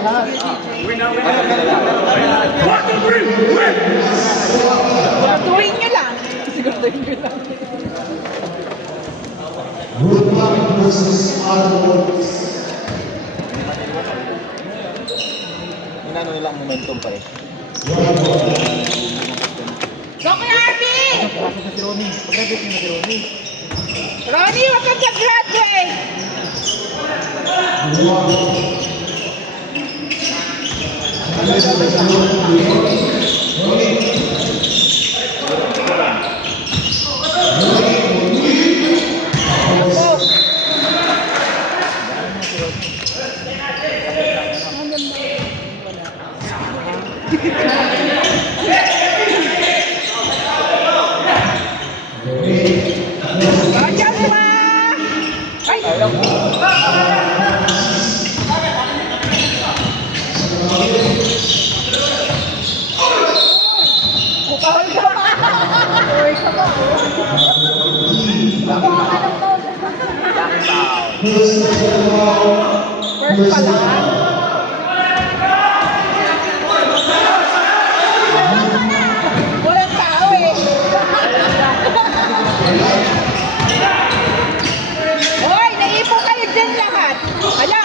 Siguraduhin nyo lang. Siguraduhin nyo lang. Woodblock versus Arnold. Inano nila ang momentum pa eh. Go kay Arby! Pasok na si Ronnie. Pag-graduate niya na si Ronnie. Ronnie, huwag kang mag-graduate! First pa lang. Walang tao eh. Hoy, naipo kayo dyan lahat. Ala.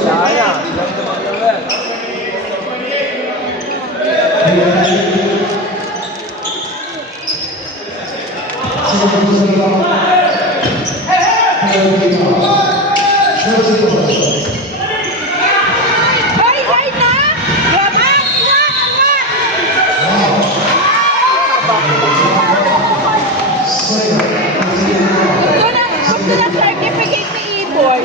Sayang. Hoy, na! Laban! Ito na certificate ni E-Boy.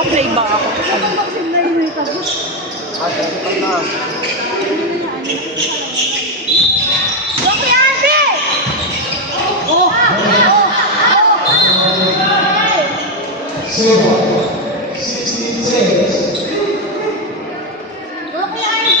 Okay ba ako? Gopi Arby! Silva, 16 saves. Gopi Arby!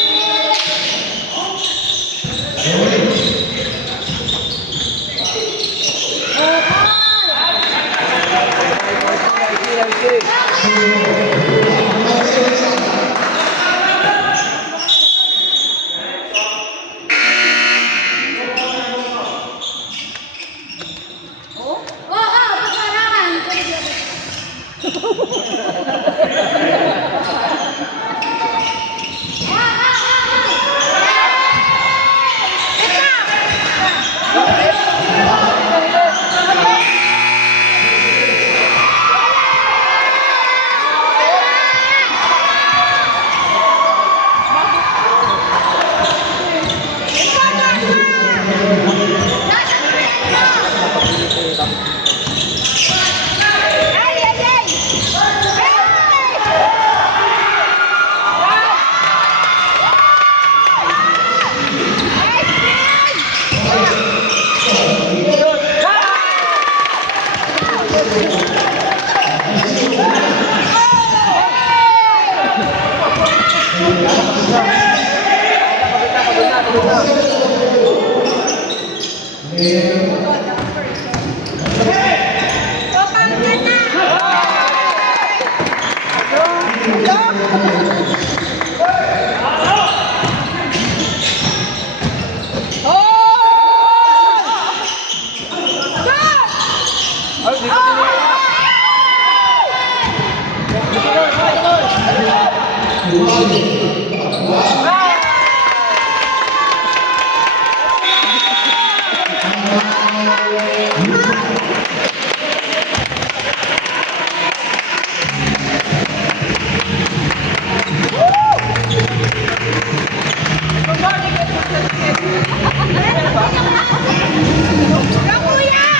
Kuya!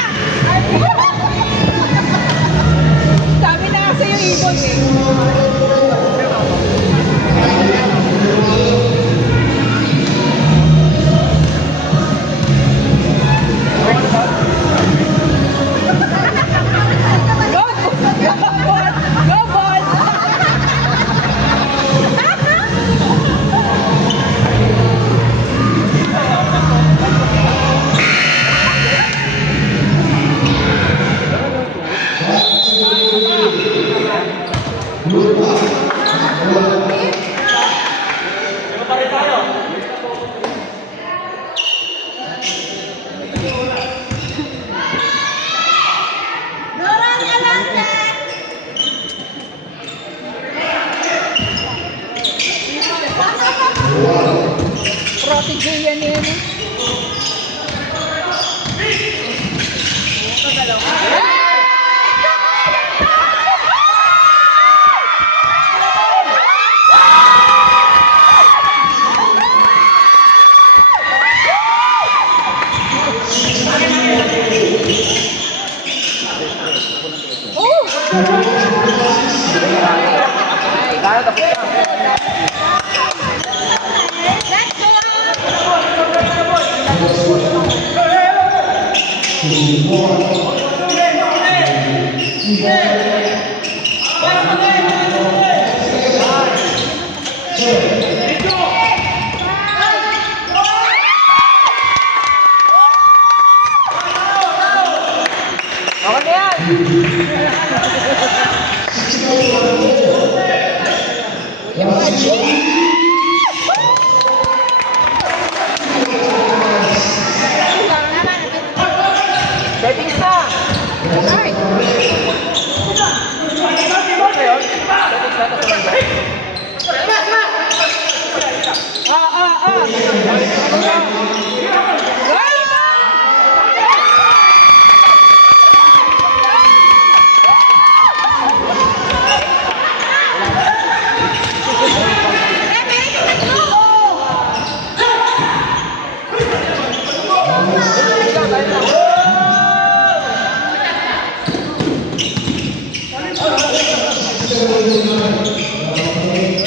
si Gian yan. Tayo, tapos na. Okay na yan! Settings na! Ay! Okay yun? Settings na, tapos lang ba?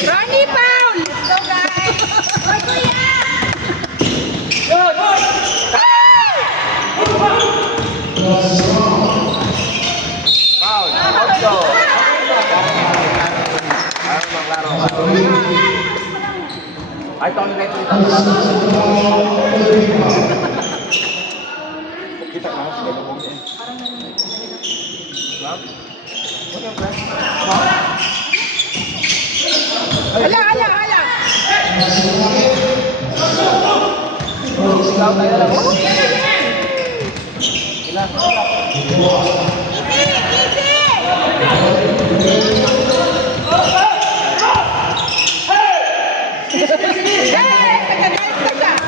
Ronnie Paul! Let's go, guys! Hoy, kuya! Foul! Outgo! Ayaw maglaro. Ay, Tony na ito dito. Kita ka, sige na mo. Ma'am? Okay, friend. Hala, hala, hala! Ikaw tayo lang. Ilan? Hey! Tagagalit ka siya!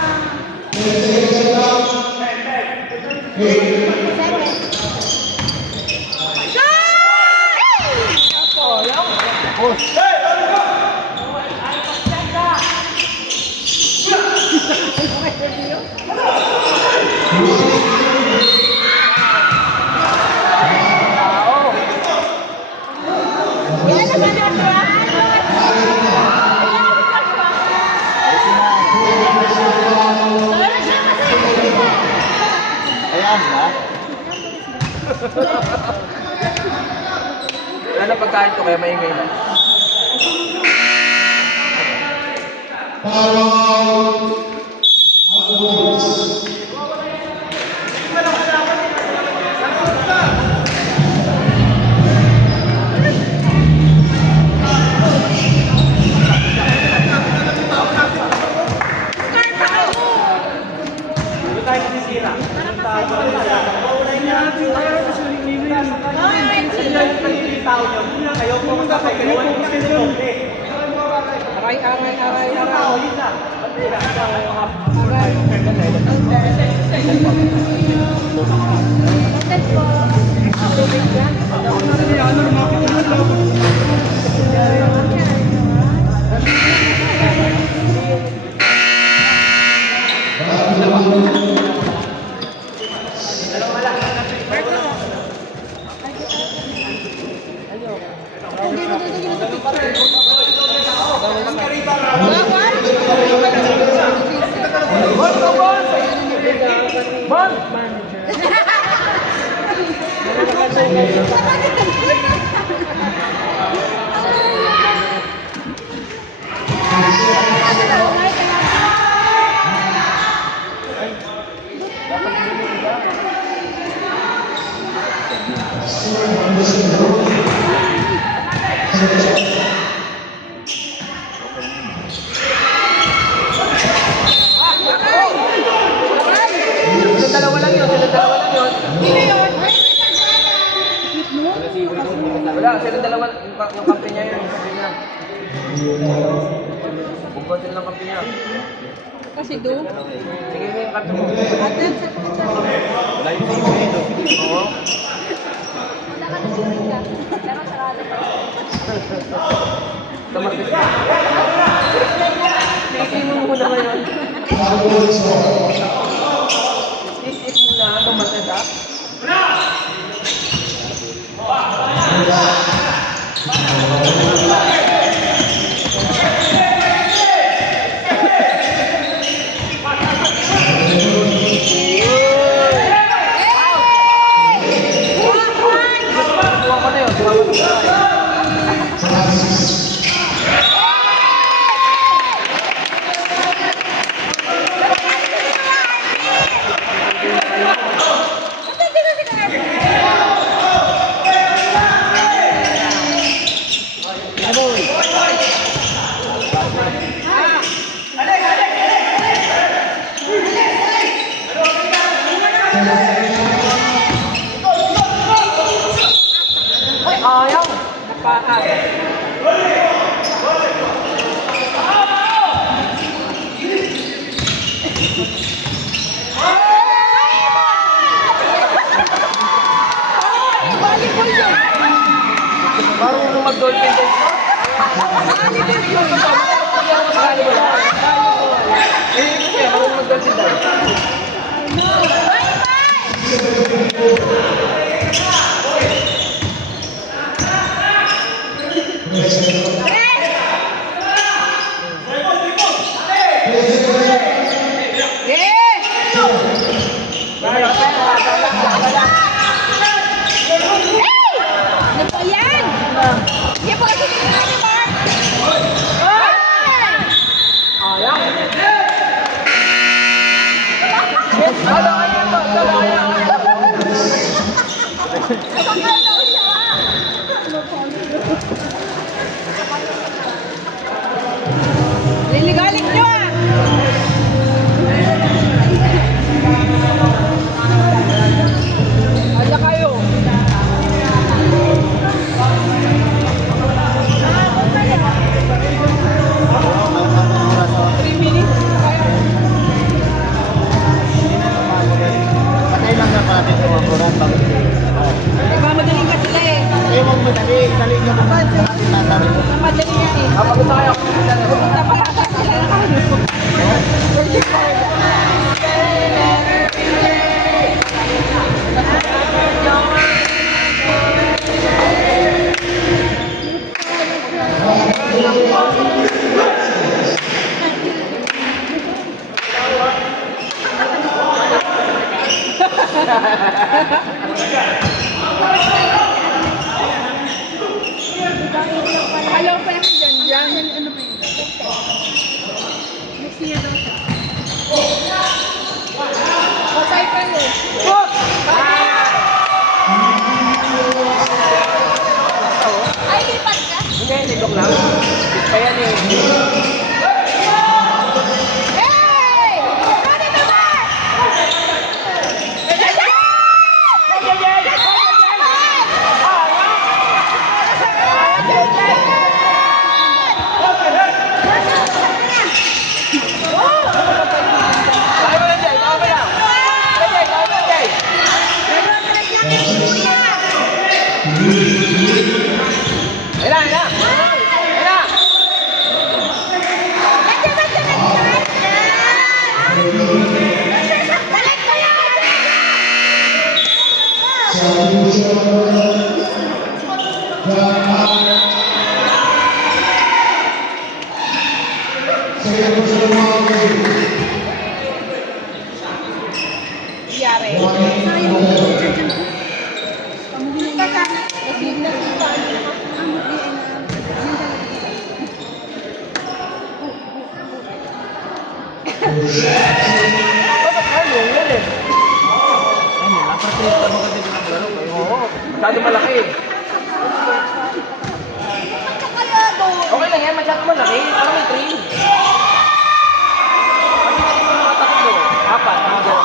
Yan naman ang Ayan na. Wala na pagkain to kaya maingay na. Aray, aray, aray, aray. Sila dalawa lang yun. Wala, sila dalawa, yung kampi niya yun. Bukod sila ng kampi niya. Kasi do. Sige na yung kanto mo. Ate, Wala yung TV dito. Oo. Tumatis ka. Sige mo muna ngayon. Is muna, tumatis ka. Tuwa ko na yun. Tuwa ko na yun. Ay, ayaw. napaan. Volleyball yun. Marunong mag-dolphin din. Volleyball yun. Marunong mag-dolphin din. Ano ba yan? Yan po kasi nila ni Mark. Ayaw. Dalayan to. Dalayan. Liligalig nyo ah. Ala kayo. Patay lang na natin sa mga kuran bago. Nagmamadaling ka sila eh. Eh, wag mo dali. Dali ka mo. Nasabi ko. Namadali yan eh. Pagod tayo. Punta pa yata sila ng ano. Alam pa yung dyan. Ano ba yun? Next year daw siya. Patay pa yun. Ay, lipat ka? Hindi, hindi joke lang. Kaya ni. Hey! Ready to march! Kaya mo lang, Jay. Kaya mo lang. Jay, kaya mo lang, Jay. Ayun na, ayun na. Ayun na. Yari. Bakit ano? Yan eh. Ano? Napatrista mo kasi pinaglaro ko. Oo. Masyado malaki. Okay lang yan. Masyado malaki. Parang may train. Kasi mga tatlo. Apat. Mga gano'n.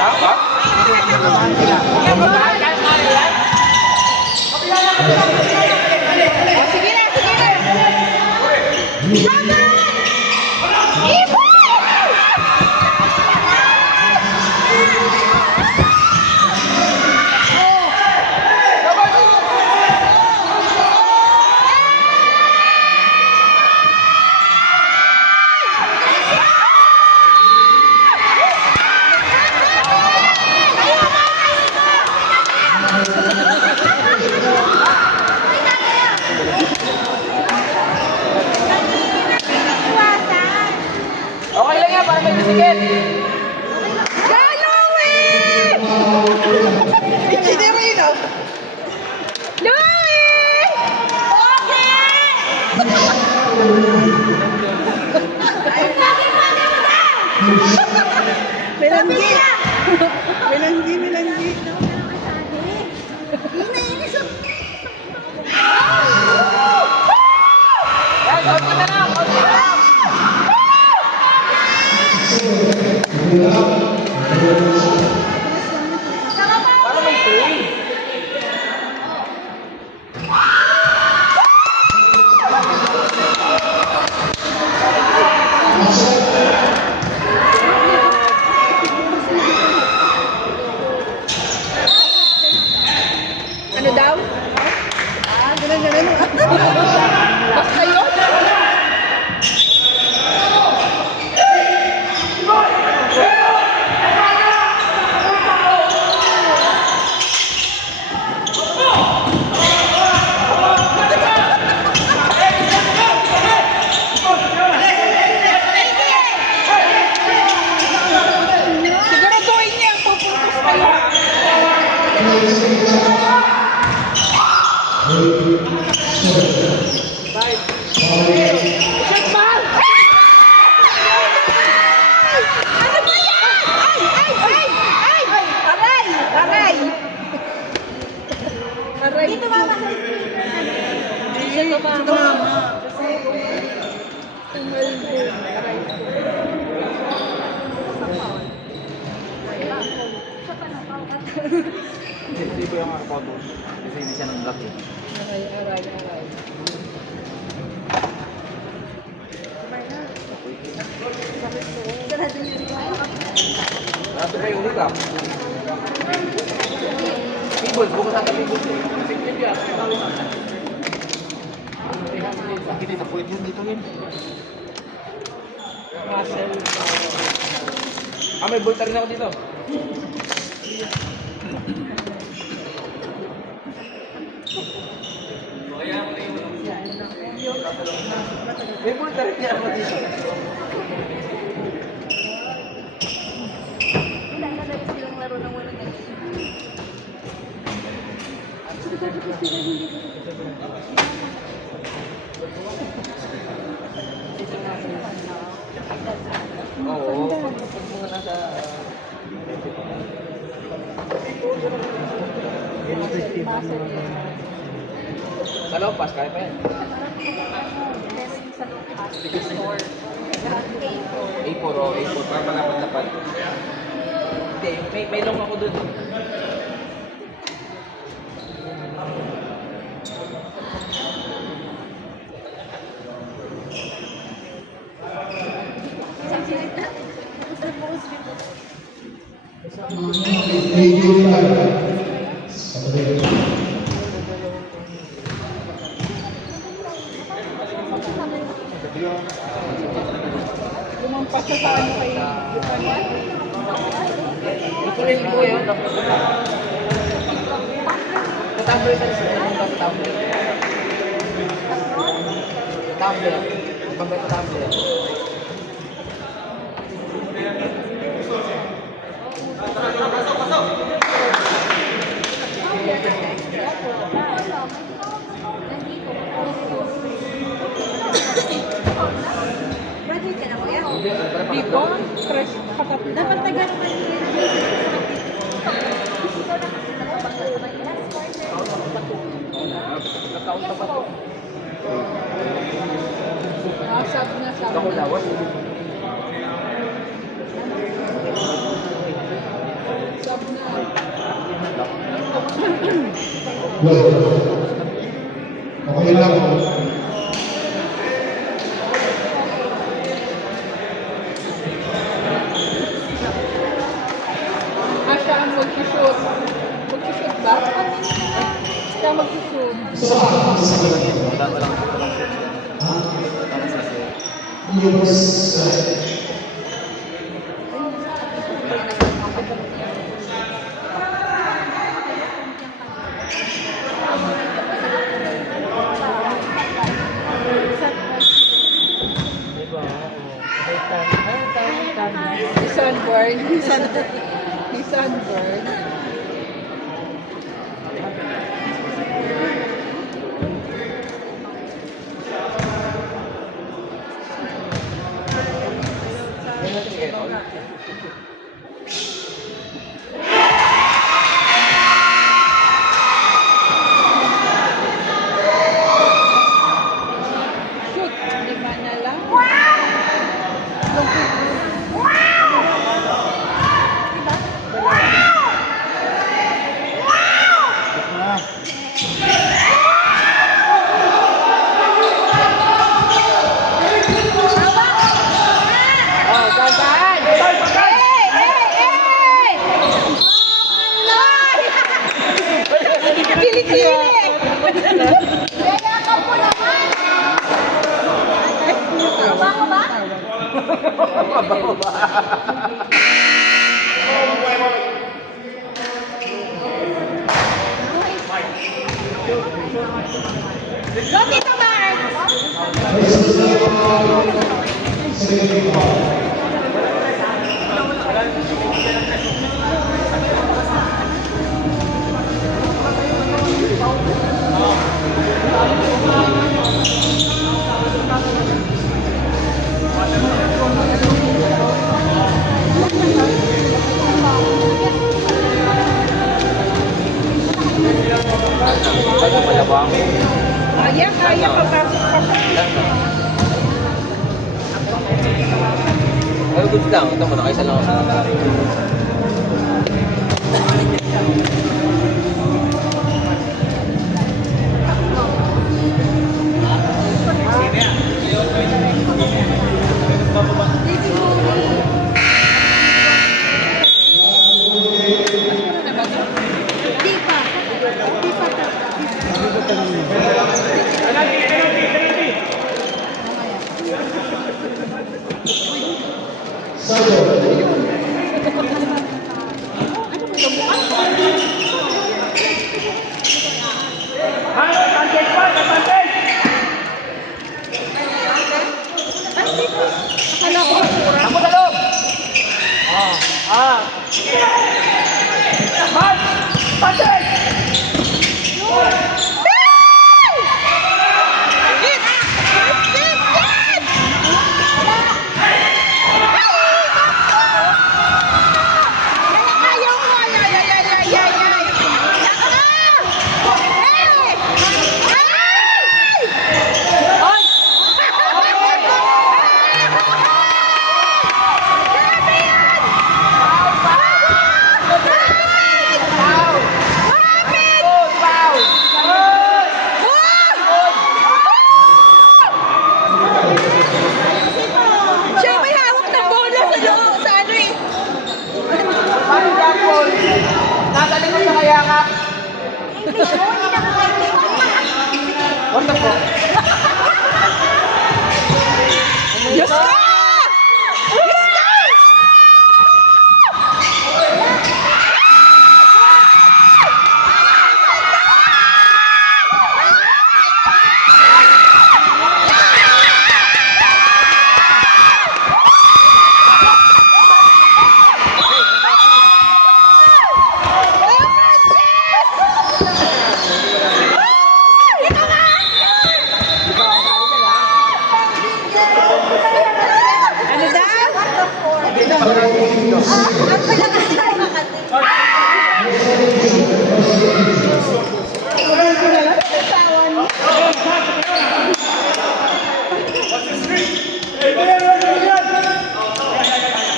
Apat? Samahan sila. Yan ba ba? Yan ba yan? Sige na, sige na. Ipo! Melanggi. Melanggi, melanggi. Nainis ako. Yan, konti na lang, konti na lang. Para may three. Ano daw? Ganun, ganun. Basta yun. Siguraduhin niya ang puputos kayo. Shoot ball! Ano ba yan? Ay! Aray! Aray! Aray! Dito mama sa Dito mama. Hindi ko yung ako doon. Kasi hindi siya ng laki. Aray. Sabi kayo ulit ah. Tables, bukas natin tables eh. Effective yan. Sakit eh, napulit yun dito yun. Muscle. May bulta rin ako dito. May bulta rin ako dito. silang laro ng walang Oo. Pag mga nasa... Sa Lopas, kaya pa yan. A4 o A4, para malapad-lapad. Hindi, may long ako dun. Lumampas siya sa ano kay Yupan. Ito rin po yun. Katambre ka sa mga katambre. Katambre. Katambre, katambre. Graduate ka na kuya? Dito, stress patatlo. Dapat tagal pa rin. Kataon pa to. Sab na. Ako lawas. Sab na. Okay lang. Siya ang mag-shoot. Mag-shoot ba? Siya mag-shoot. Wala lang po lang siya. Para sa siya. Sunburn. Sunburn. Kaya malabang. Kaya papasok ka pa. Pero goods lang. Ito mo, nakaisa lang ako sa nangyari. Di pa. Di pa. Akala ko. Ako sa loob! Mark! Patrick! Siya may hawak ng bola sa loob, sa ano eh. Paano Jackpot? Nasa likod sa kayakap. What the fuck? Diyos ko! Diyos ko! Ano daw?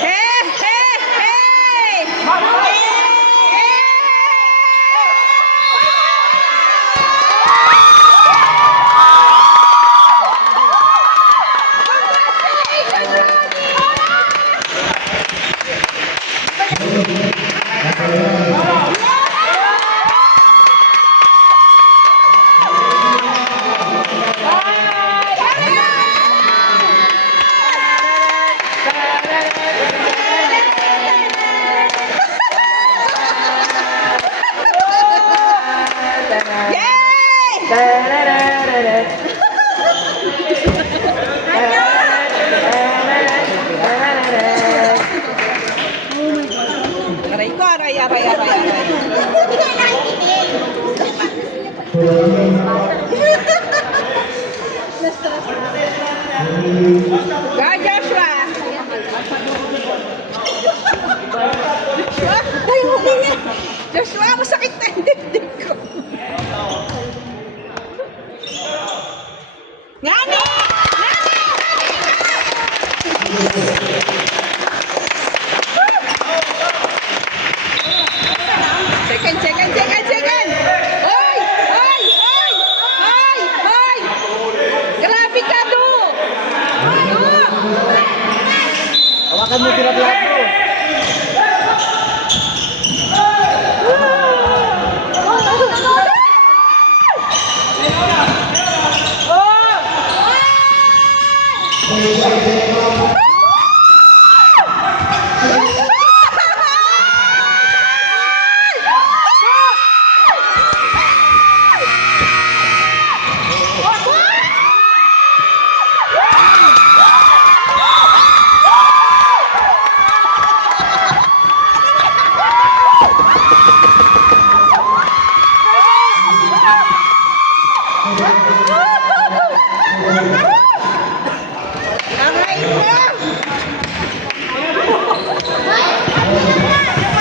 Hey, hey, hey! Aray ko, aray, aray, aray, aray. Ga, Joshua! Joshua, tayo humingi! Joshua, masakit na yung dibdib ko. Ngani! Second, second, second, second! Hoy! Hoy! Hoy! Hoy! Hoy! Grabe ka do! Ano? Thank you.